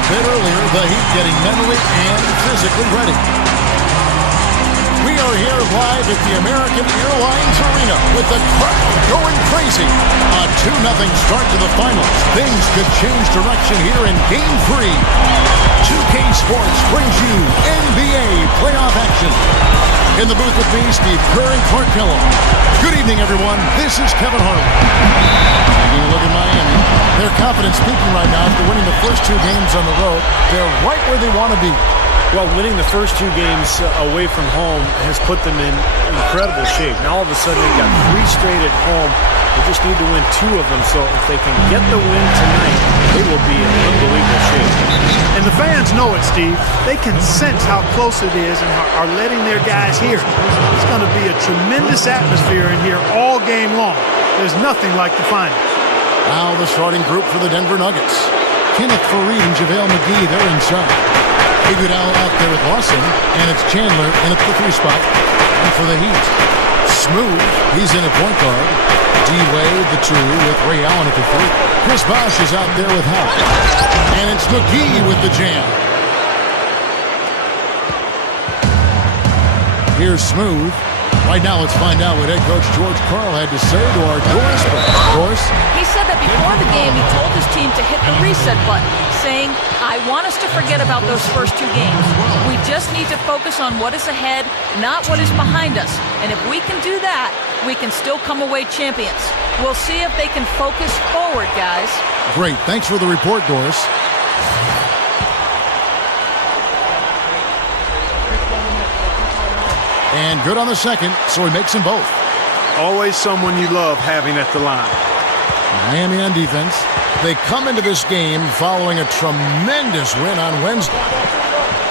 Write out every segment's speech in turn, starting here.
A bit earlier, the Heat getting mentally and physically ready. We are here live at the American Airlines Arena with the crowd going crazy. A 2-0 start to the finals. Things could change direction here in Game 3. 2K Sports brings you NBA playoff action. In the booth with me, Steve Kerr and Clark Kello. Good evening, everyone. This is Kevin Harlan. Taking a look at Miami. They're confident speaking right now after winning the first 2 games on the road. They're right where they want to be. Well, winning the first 2 games away from home has put them in incredible shape. Now all of a sudden they've got 3 straight at home. They just need to win 2 of them. So if they can get the win tonight, they will be in unbelievable shape. And the fans know it, Steve. They can sense how close it is and are letting their guys hear. It's going to be a tremendous atmosphere in here all game long. There's nothing like the finals. Now the starting group for the Denver Nuggets. Kenneth Faried and JaVale McGee, they're inside. Iguodala out there with Lawson, and it's Chandler in at the 3 spot. And for the Heat, Smooth, he's in at point guard. D-Wade, the 2, with Ray Allen at the 3. Chris Bosh is out there with Howard. And it's McGee with the jam. Here's Smooth. Right now, let's find out what head coach George Karl had to say to our Doris. Doris? He said that before the game, he told his team to hit the reset button, saying, I want us to forget about those first 2 games. We just need to focus on what is ahead, not what is behind us. And if we can do that, we can still come away champions. We'll see if they can focus forward, guys. Great. Thanks for the report, Doris. And good on the second, so he makes them both. Always someone you love having at the line. Miami on defense. They come into this game following a tremendous win on Wednesday.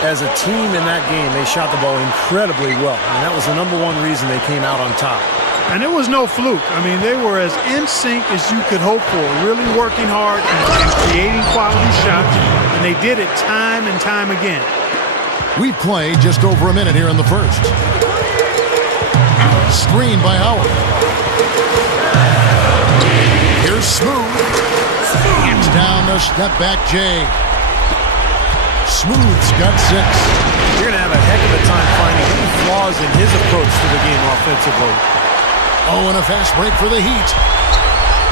As a team in that game, they shot the ball incredibly well. And that was the #1 reason they came out on top. And it was no fluke. I mean, they were as in sync as you could hope for, really working hard and creating quality shots. And they did it time and time again. We played just over a minute here in the first. Screen by Howard. Here's Smooth. It's down the step back Jay. Smooth's got 6. You're going to have a heck of a time finding any flaws in his approach to the game offensively. Oh, and a fast break for the Heat.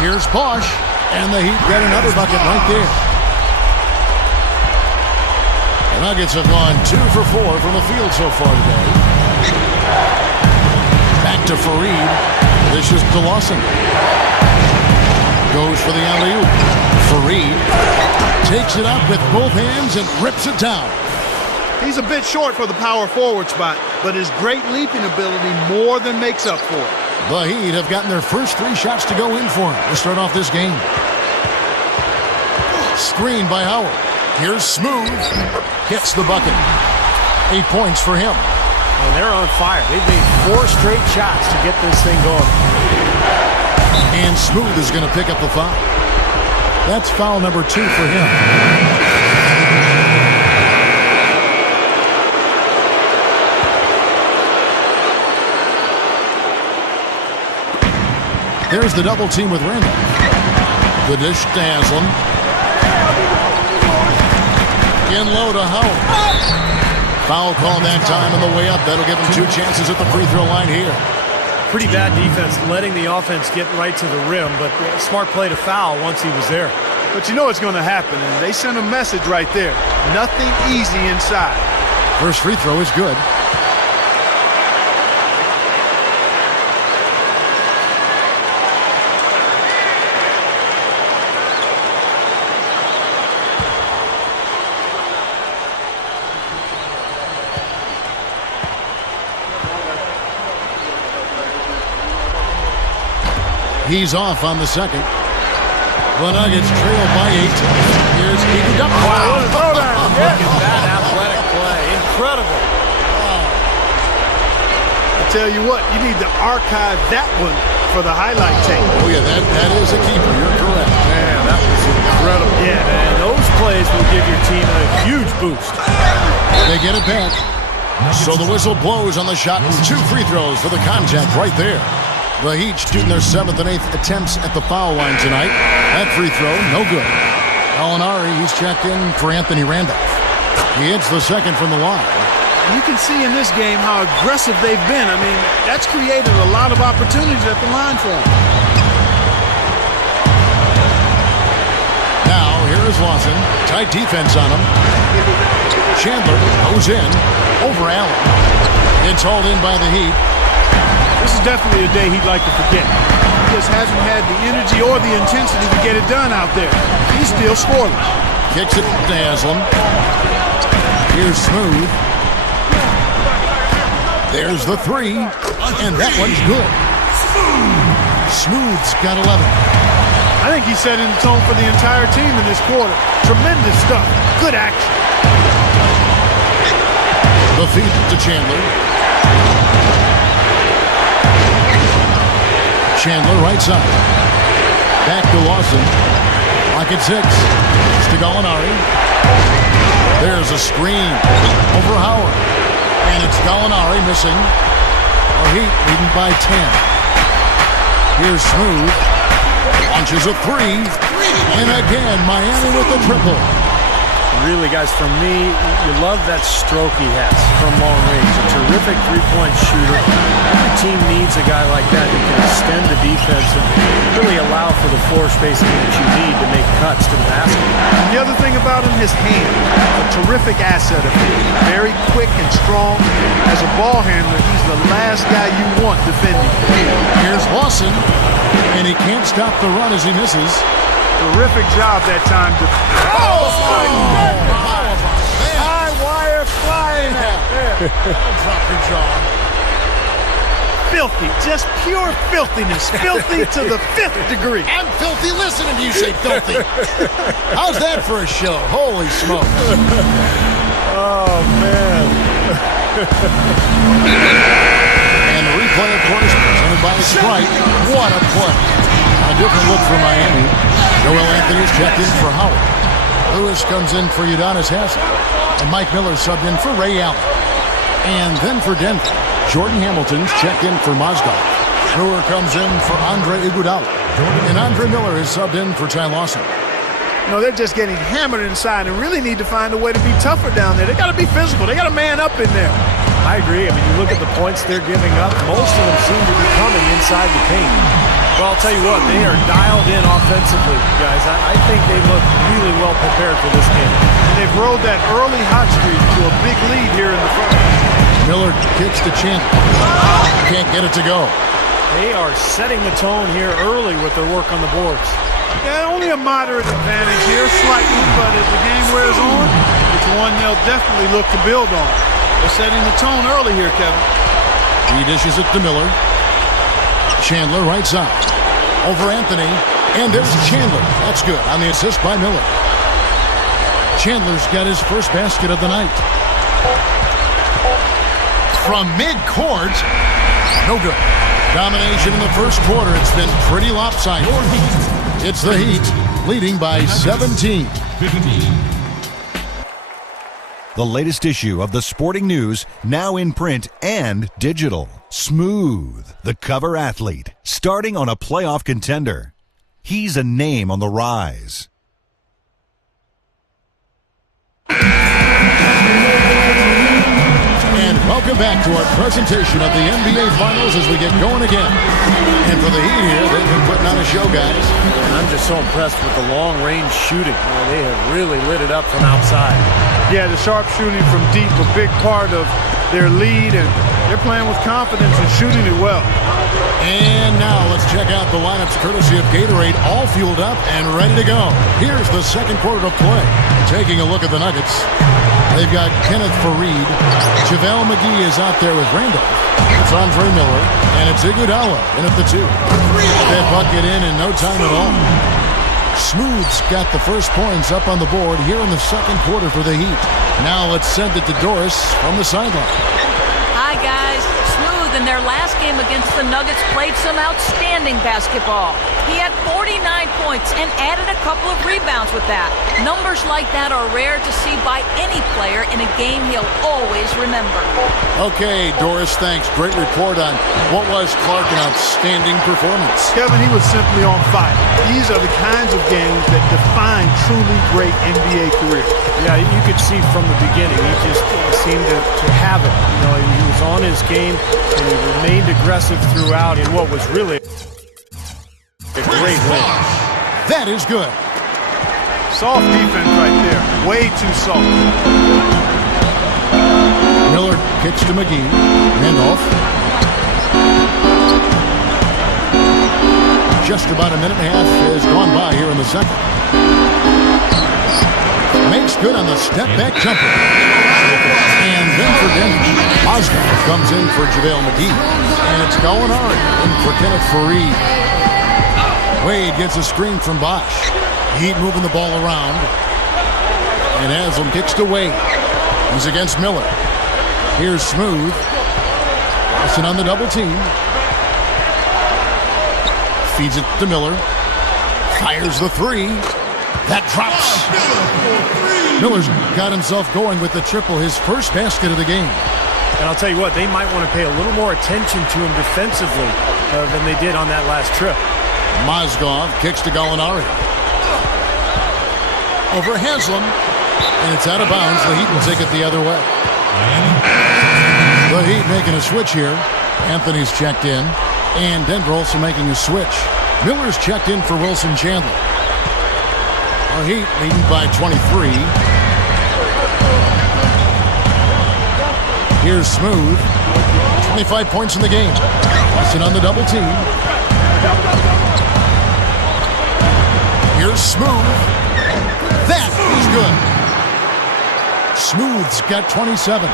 Here's Bosh. And the Heat get another bucket right there. The Nuggets have gone 2 for 4 from the field so far today. Back to Faried. This is to Lawson. Goes for the alley-oop. Faried takes it up with both hands and rips it down. He's a bit short for the power forward spot, but his great leaping ability more than makes up for it. The Heat have gotten their first 3 shots to go in for him to start off this game. Screen by Howard. Here's Smooth. Hits the bucket. 8 points for him. And they're on fire. They've made 4 straight shots to get this thing going. And Smooth is going to pick up the foul. That's foul number 2 for him. There's the double team with Randall. The dish to Haslam. In low to Howard. Foul call that time on the way up. That'll give him 2 chances at the free throw line here. Pretty bad defense, letting the offense get right to the rim, but smart play to foul once he was there. But you know it's going to happen, and they sent a message right there. Nothing easy inside. First free throw is good. He's off on the second. The Nuggets trail by 8. Here's Iguodala. Wow, look at that athletic play. Incredible. I tell you what, you need to archive that one for the highlight tape. Oh, yeah, that is a keeper. You're correct. Man, that was incredible. Yeah, and those plays will give your team a huge boost. They get it back. So the whistle blows on the shot. 2 free throws for the contact right there. The Heat shooting their 7th and 8th attempts at the foul line tonight. That free throw, no good. Gallinari, he's checked in for Anthony Randolph. He hits the second from the line. You can see in this game how aggressive they've been. I mean, that's created a lot of opportunities at the line for them. Now, here is Lawson. Tight defense on him. Chandler goes in over Allen. It's hauled in by the Heat. This is definitely a day he'd like to forget. He just hasn't had the energy or the intensity to get it done out there. He's still scoreless. Kicks it to Haslam. Here's Smooth. There's the three, and that one's good. Smooth's got 11. I think he's setting the tone for the entire team in this quarter. Tremendous stuff. Good action. The feed to Chandler. Chandler right side. Back to Lawson. Lock at 6. It's to Gallinari. There's a screen over Howard. And it's Gallinari missing. Our Heat leading by 10. Here's Smooth. Launches a 3. And again, Miami with the triple. Really, guys, for me, you love that stroke he has from long range. A terrific three-point shooter. Every team needs a guy like that who can extend the defense and really allow for the floor spacing that you need to make cuts to the basket. And the other thing about him, his hand. A terrific asset of his. Very quick and strong. As a ball handler, he's the last guy you want defending. Here's Lawson. And he can't stop the run as he misses. Terrific job that time. High wire flying. Drop your jaw. Filthy, just pure filthiness. Filthy to the 5th degree. I'm filthy listening to you say filthy. How's that for a show? Holy smoke. Oh, man. And the replay, of course, presented by Sprite. What a play. A different look for Miami. Joel Anthony's checked in for Howard. Lewis comes in for Udonis Haslem. And Mike Miller subbed in for Ray Allen. And then for Denver, Jordan Hamilton's checked in for Mozgov. Brewer comes in for Andre Iguodala. And Andre Miller is subbed in for Ty Lawson. No, they're just getting hammered inside and really need to find a way to be tougher down there. They got to be physical. They got to man up in there. I agree. I mean, you look at the points they're giving up, most of them seem to be coming inside the paint. Well, I'll tell you what, they are dialed in offensively, guys. I think they look really well prepared for this game. They've rode that early hot streak to a big lead here in the front. Miller kicks to Chandler. Can't get it to go. They are setting the tone here early with their work on the boards. Yeah, only a moderate advantage here, slightly, but as the game wears on, it's one they'll definitely look to build on. They're setting the tone early here, Kevin. He dishes it to Miller. Chandler right side. Over Anthony. And there's Chandler. That's good on the assist by Miller. Chandler's got his first basket of the night. From midcourt. No good. Domination in the first quarter. It's been pretty lopsided. It's the Heat leading by 17. The latest issue of the Sporting News, now in print and digital. Smooth, the cover athlete, starting on a playoff contender. He's a name on the rise. And welcome back to our presentation of the NBA Finals as we get going again. And for the Heat here, they've been putting on a show, guys. And I'm just so impressed with the long-range shooting. They have really lit it up from outside. Yeah, the sharp shooting from deep, a big part of their lead, and they're playing with confidence and shooting it well. And now let's check out the lineups courtesy of Gatorade, all fueled up and ready to go. Here's the second quarter of play. Taking a look at the Nuggets. They've got Kenneth Faried. JaVale McGee is out there with Randolph. It's Andre Miller, and it's Iguodala in at the 2. That bucket in no time at all. Smooth's got the first points up on the board here in the second quarter for the Heat. Now let's send it to Doris from the sideline. Hi, guys. Smooth in their last game against the Nuggets, played some outstanding basketball. He had 49 points and added a couple of rebounds with that. Numbers like that are rare to see by any player in a game he'll always remember. Okay, Doris, thanks. Great report on what was, Clark, an outstanding performance. Kevin, he was simply on fire. These are the kinds of games that define truly great NBA careers. Yeah, you could see from the beginning, he just seemed to have it. You know, he was on his game, and he remained aggressive throughout in what was really a great win. That is good. Soft defense right there. Way too soft. Miller kicks to McGee. Handoff. Just about a minute and a half has gone by here in the second. Makes good on the step-back jumper. And then for Denver, Osgood comes in for JaVale McGee. And it's Gallinari in for Kenneth Faried. Wade gets a screen from Bosch. Heat moving the ball around. And Haslam kicks to Wade. He's against Miller. Here's Smooth. Wilson on the double team. Feeds it to Miller. Fires the three. That drops. Miller's got himself going with the triple, his first basket of the game. And I'll tell you what, they might want to pay a little more attention to him defensively than they did on that last trip. Mozgov kicks to Gallinari. Over Haslam. And it's out of bounds. The Heat will take it the other way. The Heat making a switch here. Anthony's checked in. And Denver also making a switch. Miller's checked in for Wilson Chandler. The Heat leading by 23. Here's Smooth. 25 points in the game. Wilson on the double team. Here's Smooth. That is good. Smooth's got 27.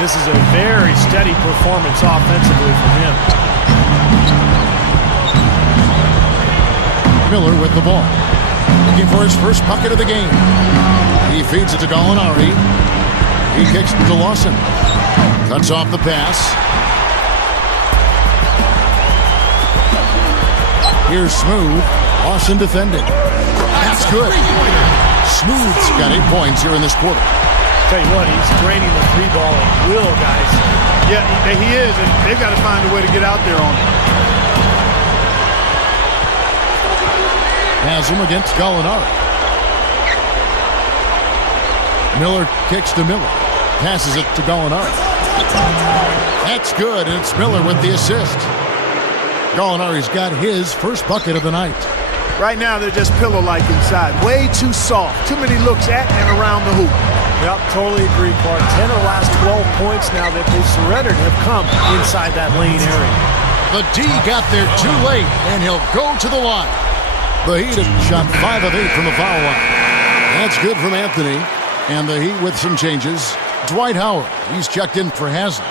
This is a very steady performance offensively from him. Miller with the ball. Looking for his first bucket of the game. He feeds it to Gallinari. He kicks to Lawson. Cuts off the pass. Here's Smooth. Lawson defending. That's good. Smooth's got 8 points here in this quarter. Tell you what, he's draining the three ball at will, guys. Yeah, he is, and they've got to find a way to get out there on him. Haslam against Gallinari. Miller kicks to Miller. Passes it to Gallinari. That's good, and it's Miller with the assist. Gallinari's got his first bucket of the night. Right now, they're just pillow-like inside. Way too soft. Too many looks at and around the hoop. Yep, totally agree, Clark. 10 of the last 12 points now that they've surrendered have come inside that lane area. The D got there too late, and he'll go to the line. The Heat have shot 5 of 8 from the foul line. That's good from Anthony. And the Heat with some changes. Dwight Howard, he's checked in for Haslam.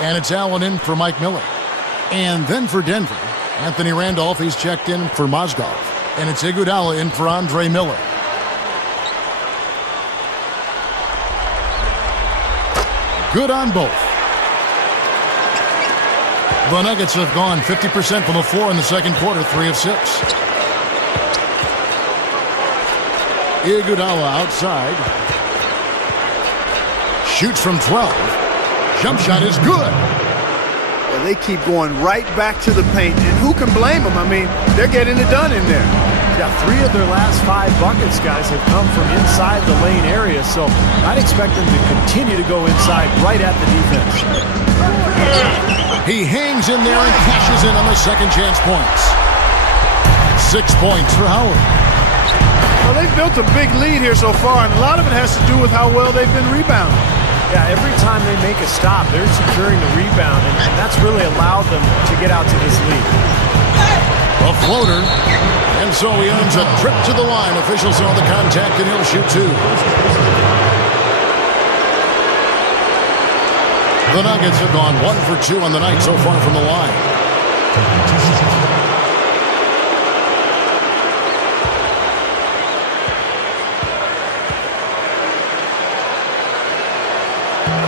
And it's Allen in for Mike Miller. And then for Denver, Anthony Randolph, he's checked in for Mozgov. And it's Iguodala in for Andre Miller. Good on both. The Nuggets have gone 50% from the floor in the second quarter, 3 of 6. Iguodala outside. Shoots from 12. Jump shot is good. Well, they keep going right back to the paint, and who can blame them? I mean, they're getting it done in there. Yeah, 3 of their last 5 buckets, guys, have come from inside the lane area, so I'd expect them to continue to go inside right at the defense. He hangs in there and cashes in on the second chance points. 6 points for Howard. Well, they've built a big lead here so far, and a lot of it has to do with how well they've been rebounding. Yeah, every time they make a stop, they're securing the rebound, and that's really allowed them to get out to this lead. A floater, and so he earns a trip to the line. Officials saw the contact, and he'll shoot 2. The Nuggets have gone 1 for 2 on the night so far from the line.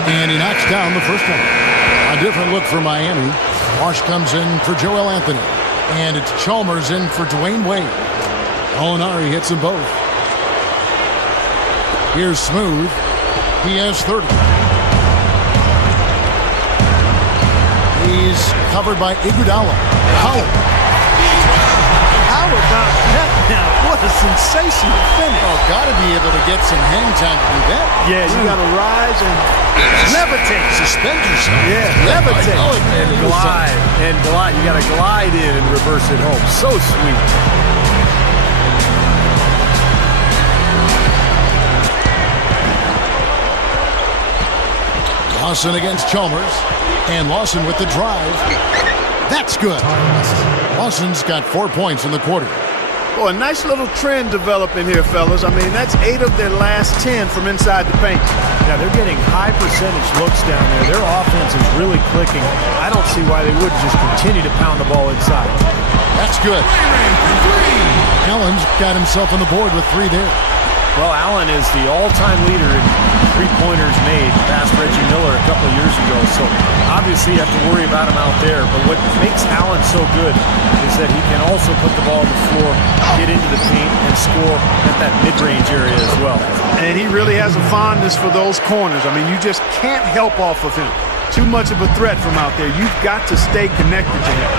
And he knocks down the first one. A different look for Miami. Wash comes in for Joel Anthony. And it's Chalmers in for Dwayne Wade. Molinari hits them both. Here's Smooth. He has 30. He's covered by Iguodala. Howard. How about that now? What a sensational finish. Oh, got to be able to get some hang time to do that. Yeah, you got to rise and levitate. Suspend yourself. Yeah, levitate. And glide. And glide. You got to glide in and reverse it home. So sweet. Lawson against Chalmers. And Lawson with the drive. That's good. Lawson's got 4 points in the quarter. Well, a nice little trend developing here, fellas. I mean, that's 8 of their last 10 from inside the paint. Yeah, they're getting high percentage looks down there. Their offense is really clicking. I don't see why they wouldn't just continue to pound the ball inside. That's good. Allen's got himself on the board with 3 there. Well, Allen is the all-time leader in three-pointers made past Reggie Miller a couple of years ago. So obviously you have to worry about him out there. But what makes Allen so good is that he can also put the ball on the floor, get into the paint, and score at that mid-range area as well. And he really has a fondness for those corners. I mean, you just can't help off of him. Too much of a threat from out there. You've got to stay connected to him.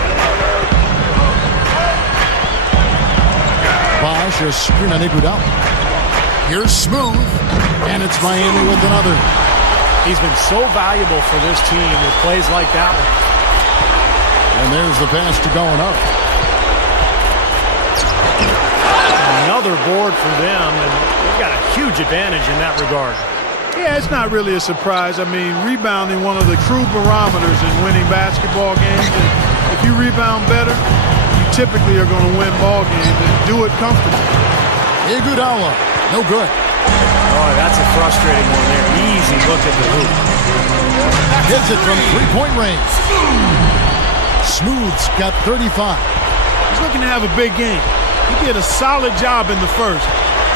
Bosh, a screen on Iguodala. Here's Smooth, and it's Miami with another. He's been so valuable for this team with plays like that one. And there's the pass to going up. Another board for them, and they've got a huge advantage in that regard. Yeah, it's not really a surprise. I mean, rebounding one of the true barometers in winning basketball games. And if you rebound better, you typically are going to win ball games and do it comfortably. Iguodala, no good. Oh, that's a frustrating one there. Easy look at the hoop. Hits it from three-point range. Smooth's got 35. He's looking to have a big game. He did a solid job in the first,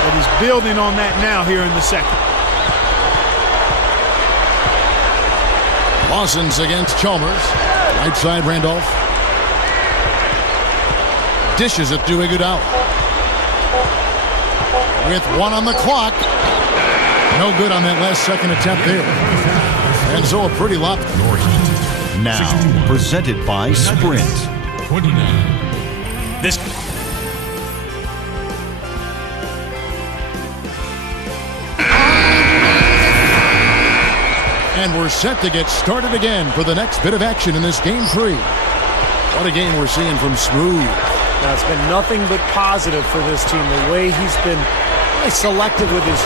but he's building on that now here in the second. Lawson's against Chalmers. Right side, Randolph. Dishes it to Iguodala. With 1 on the clock. No good on that last second attempt there. And so a pretty lot. Now, presented by Sprint. 29. This. And we're set to get started again for the next bit of action in this game 3. What a game we're seeing from Smooth. Now, it's been nothing but positive for this team. The way he's been really selective with his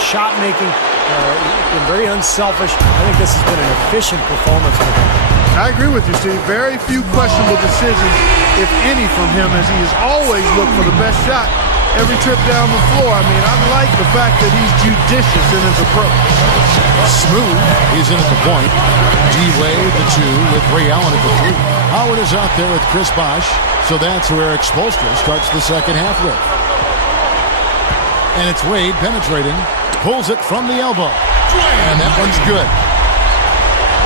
shot making, been very unselfish. I think this has been an efficient performance for him. I agree with you, Steve. Very few questionable decisions, if any, from him, as he has always looked for the best shot every trip down the floor. I mean, I like the fact that he's judicious in his approach. Smooth, he's in at the point. D-Wade, the 2, with Ray Allen at the 3. Howard is out there with Chris Bosh, so that's who Eric Spoelstra starts the second half with. And it's Wade penetrating, pulls it from the elbow. And that one's good.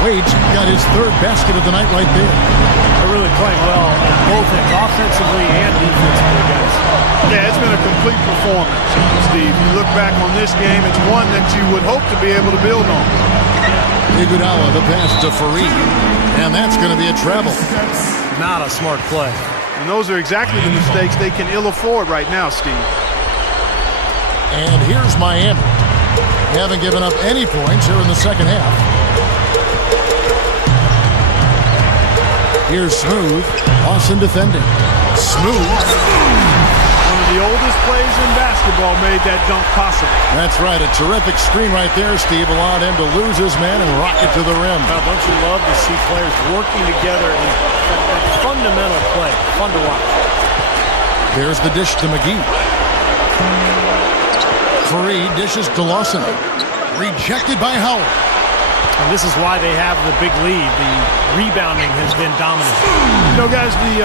Wade's got his 3rd basket of the night right there. They're really playing well in both ends, offensively and defensively, guys. Yeah, it's been a complete performance, Steve. You look back on this game, it's one that you would hope to be able to build on. Iguodala, the pass to Fareed. And that's going to be a travel. Not a smart play. And those are exactly the mistakes they can ill afford right now, Steve. And here's Miami. They haven't given up any points here in the second half. Here's Smooth. Lawson defending. Smooth. One of the oldest plays in basketball made that dunk possible. That's right. A terrific screen right there, Steve. Allowed him to lose his man and rock it to the rim. Now, don't you love to see players working together in that fundamental play? Fun to watch. There's the dish to McGee. Fareed dishes to Lawson. Rejected by Howard. And this is why they have the big lead. The rebounding has been dominant. You know, guys, the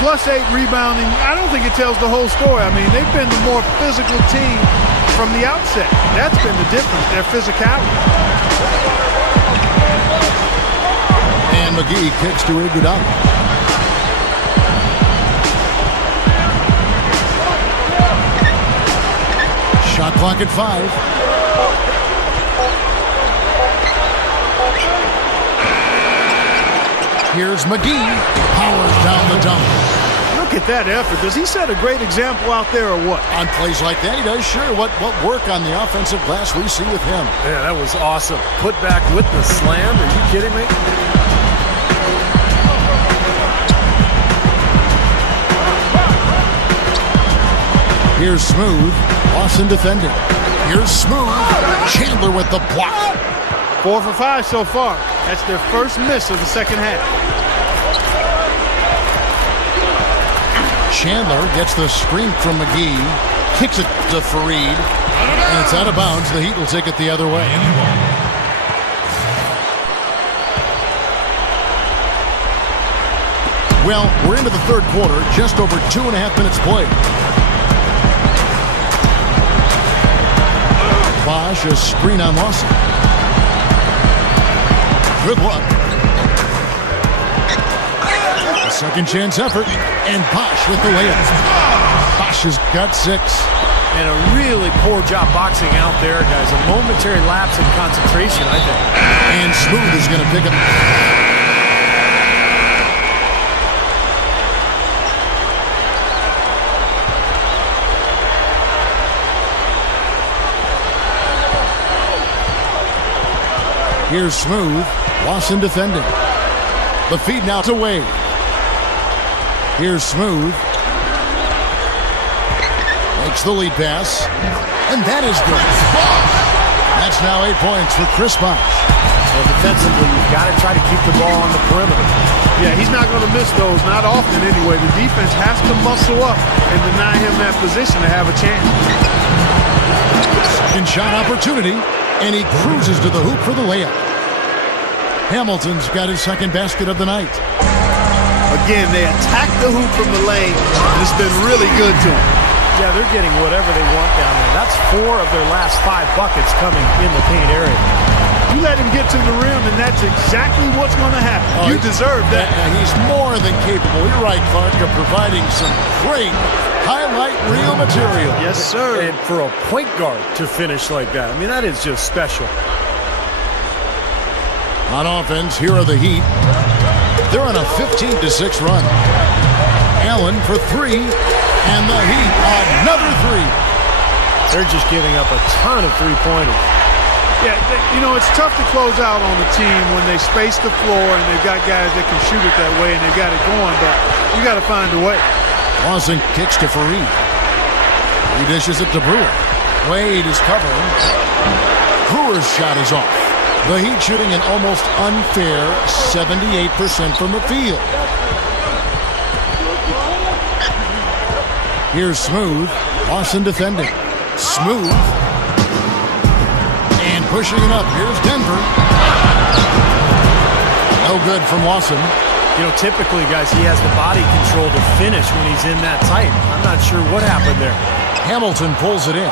+8 rebounding, I don't think it tells the whole story. I mean, they've been the more physical team from the outset. That's been the difference, their physicality. And McGee kicks to Iguodala. Shot clock at 5. Here's McGee. Powers down the dunk. Look at that effort. Does he set a great example out there or what? On plays like that, he does. Sure. What work on the offensive glass we see with him. Yeah, that was awesome. Put back with the slam. Are you kidding me? Here's Smooth. Boston defending. Here's Smooth. Chandler with the block. 4 for 5 so far. That's their first miss of the second half. Chandler gets the screen from McGee. Kicks it to Fareed. And it's out of bounds. The Heat will take it the other way. Well, we're into the third quarter. Just over 2.5 minutes played. Bosch, a screen on Lawson. Good luck. A second chance effort. And Bosch with the layup. Bosch has got 6. And a really poor job boxing out there, guys. A momentary lapse in concentration, I think. And Smooth is going to pick up. Here's Smooth. Lawson defending. The feed now to Wade. Here's Smooth. Makes the lead pass. And that is good. That's now 8 points for Chris Bosh. Well, defensively, you've got to try to keep the ball on the perimeter. Yeah, he's not going to miss those. Not often anyway. The defense has to muscle up and deny him that position to have a chance. Second shot opportunity. And he cruises to the hoop for the layup. Hamilton's got his second basket of the night. Again, they attack the hoop from the lane, and it's been really good to them. Yeah, they're getting whatever they want down there. That's 4 of their last 5 buckets coming in the paint area. You let him get to the rim, and that's exactly what's going to happen. You deserve that. He's more than capable. You're right, Clark, of providing some great highlight reel material. Yes, sir. And for a point guard to finish like that, I mean, that is just special. On offense, here are the Heat. They're on a 15-6 run. Allen for 3, and the Heat another 3. They're just giving up a ton of three-pointers. Yeah, you know, it's tough to close out on a team when they space the floor and they've got guys that can shoot it that way and they've got it going, but you got to find a way. Lawson kicks to Fareed. He dishes it to Brewer. Wade is covering. Brewer's shot is off. The Heat shooting an almost unfair 78% from the field. Here's Smooth. Lawson defending. Smooth. And pushing it up. Here's Denver. No good from Lawson. You know, typically, guys, he has the body control to finish when he's in that tight. I'm not sure what happened there. Hamilton pulls it in.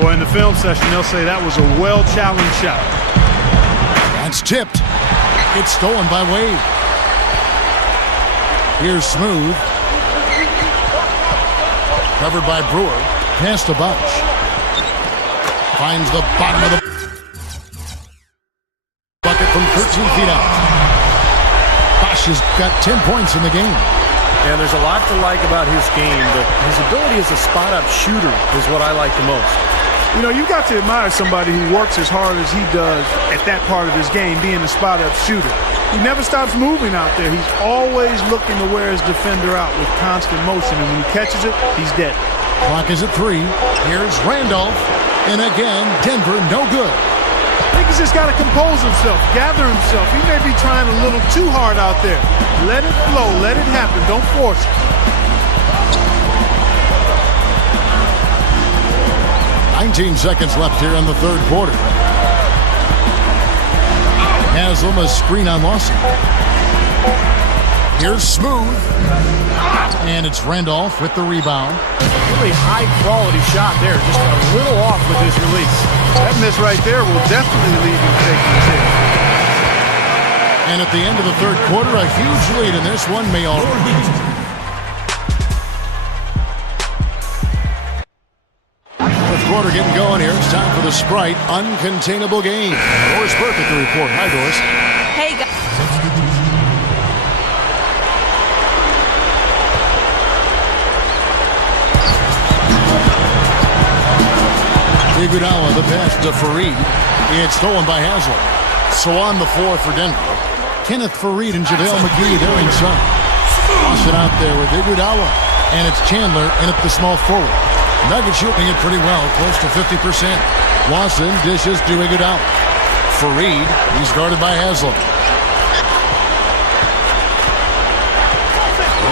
Well, in the film session, they'll say that was a well-challenged shot. That's tipped. It's stolen by Wade. Here's Smooth. Covered by Brewer. Pass to Bosch. Finds the bottom of the bucket from 13 feet out. Bosch has got 10 points in the game. And there's a lot to like about his game, but his ability as a spot-up shooter is what I like the most. You know, you got to admire somebody who works as hard as he does at that part of his game, being a spot-up shooter. He never stops moving out there. He's always looking to wear his defender out with constant motion, and when he catches it, he's dead. Clock is at 3. Here's Randolph. And again, Denver, no good. I think he's just got to compose himself, gather himself. He may be trying a little too hard out there. Let it flow. Let it happen. Don't force it. 19 seconds left here in the third quarter. Haslam, a screen on Lawson. Here's Smooth. And it's Randolph with the rebound. Really high-quality shot there. Just a little off with his release. That miss right there will definitely leave him shaking his head. And at the end of the third quarter, a huge lead in this one, may all. Fourth quarter getting going here. It's time for the Sprite Uncontainable Game. Doris Burke at the report. Hi, Doris. Hey, guys. Iguodala, the pass to Fareed. It's stolen by Haslam. So on the floor for Denver. Kenneth Fareed and JaVale McGee, they're inside. Toss it out there with Iguodala. And it's Chandler in at the small forward. Nuggets shooting it pretty well, close to 50%. Lawson dishes to Iguodala. Fareed, he's guarded by Haslam.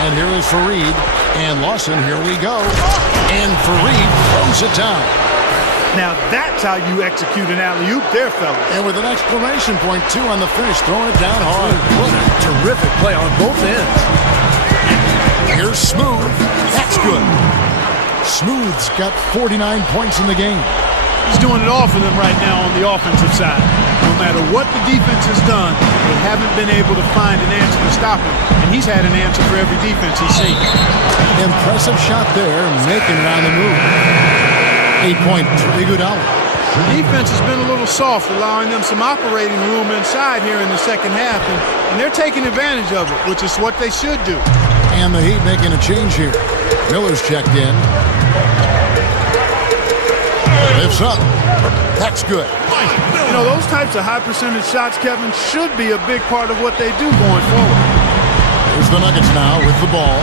And here is Fareed. And Lawson, here we go. And Fareed throws it down. Now that's how you execute an alley-oop there, fellas. And with an exclamation point, too, on the finish, throwing it down hard. What a terrific play on both ends. Here's Smooth. That's good. Smooth's got 49 points in the game. He's doing it all for them right now on the offensive side. No matter what the defense has done, they haven't been able to find an answer to stop him. And he's had an answer for every defense he's seen. Impressive shot there, making it on the move. 8 points for Iguodala. The defense has been a little soft, allowing them some operating room inside here in the second half, and they're taking advantage of it, which is what they should do. And the Heat making a change here. Miller's checked in. Lifts up. That's good. You know, those types of high percentage shots, Kevin, should be a big part of what they do going forward. Here's the Nuggets now with the ball.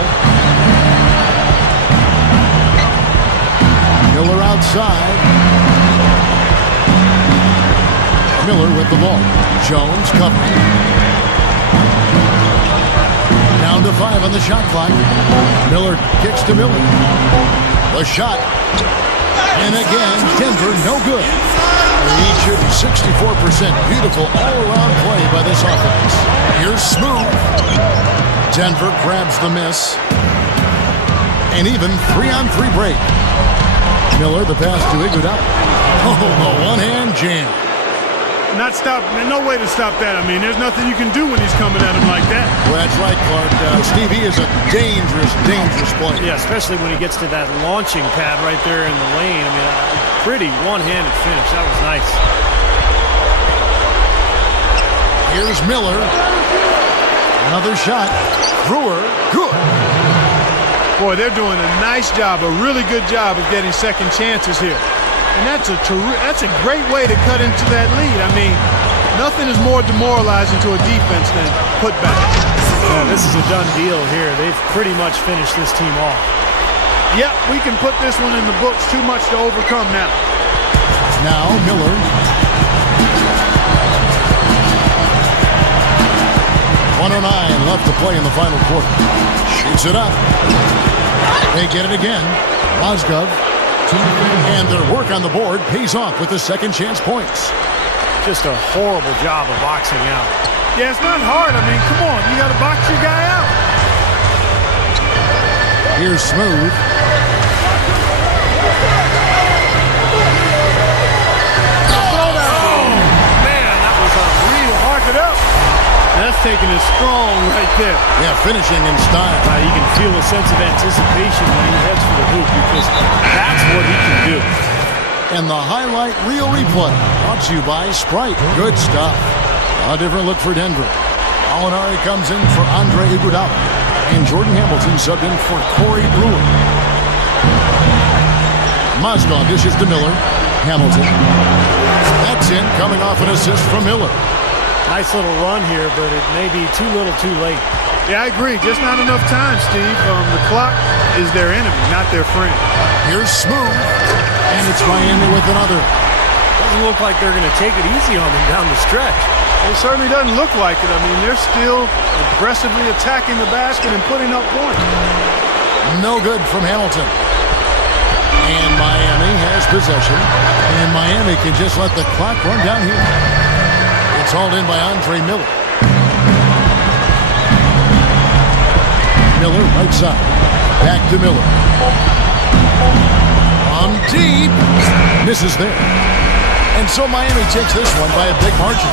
Miller outside. Miller with the ball. Jones covering. Down to 5 on the shot clock. Miller kicks to Miller. The shot. And again, Denver no good. Heat shooting 64%. Beautiful all-around play by this offense. Here's Smooth. Denver grabs the miss. And even 3-on-3 break. Miller, the pass to Iguodala. Oh, a one-hand jam. Not stop. There's no way to stop that. I mean, there's nothing you can do when he's coming at him like that. Well, that's right, Clark. Steve, he is a dangerous, dangerous player. Yeah, especially when he gets to that launching pad right there in the lane. I mean, pretty one-handed finish. That was nice. Here's Miller. Another shot. Brewer, good. Boy, they're doing a nice job, a really good job of getting second chances here. And that's a great way to cut into that lead. I mean, nothing is more demoralizing to a defense than putback. Yeah, this is a done deal here. They've pretty much finished this team off. Yep, we can put this one in the books. Too much to overcome now. Now, Miller. .109 left to play in the final quarter. Shoots it up. They get it again. Mozgov. And their work on the board pays off with the second chance points. Just a horrible job of boxing out. Yeah, it's not hard. I mean, come on. You got to box your guy out. Here's Smooth. Oh, man, that was a real Mark it up. That's taking it strong right there. Yeah, finishing in style. You can feel a sense of anticipation when he heads for the hoop because that's what he can do. And the highlight reel replay brought to you by Sprite. Good stuff. A different look for Denver. Alinari comes in for Andre Iguodala. And Jordan Hamilton subbed in for Corey Brewer. Mozgov dishes to Miller. Hamilton. That's in, coming off an assist from Miller. Nice little run here, but it may be too little too late. Yeah, I agree. Just not enough time, Steve. The clock is their enemy, not their friend. Here's Smooth. And it's Miami with another. Doesn't look like they're going to take it easy on them down the stretch. It certainly doesn't look like it. I mean, they're still aggressively attacking the basket and putting up points. No good from Hamilton. And Miami has possession. And Miami can just let the clock run down here. It's hauled in by Andre Miller. Miller right side. Back to Miller. On deep. Misses there. And so Miami takes this one by a big margin.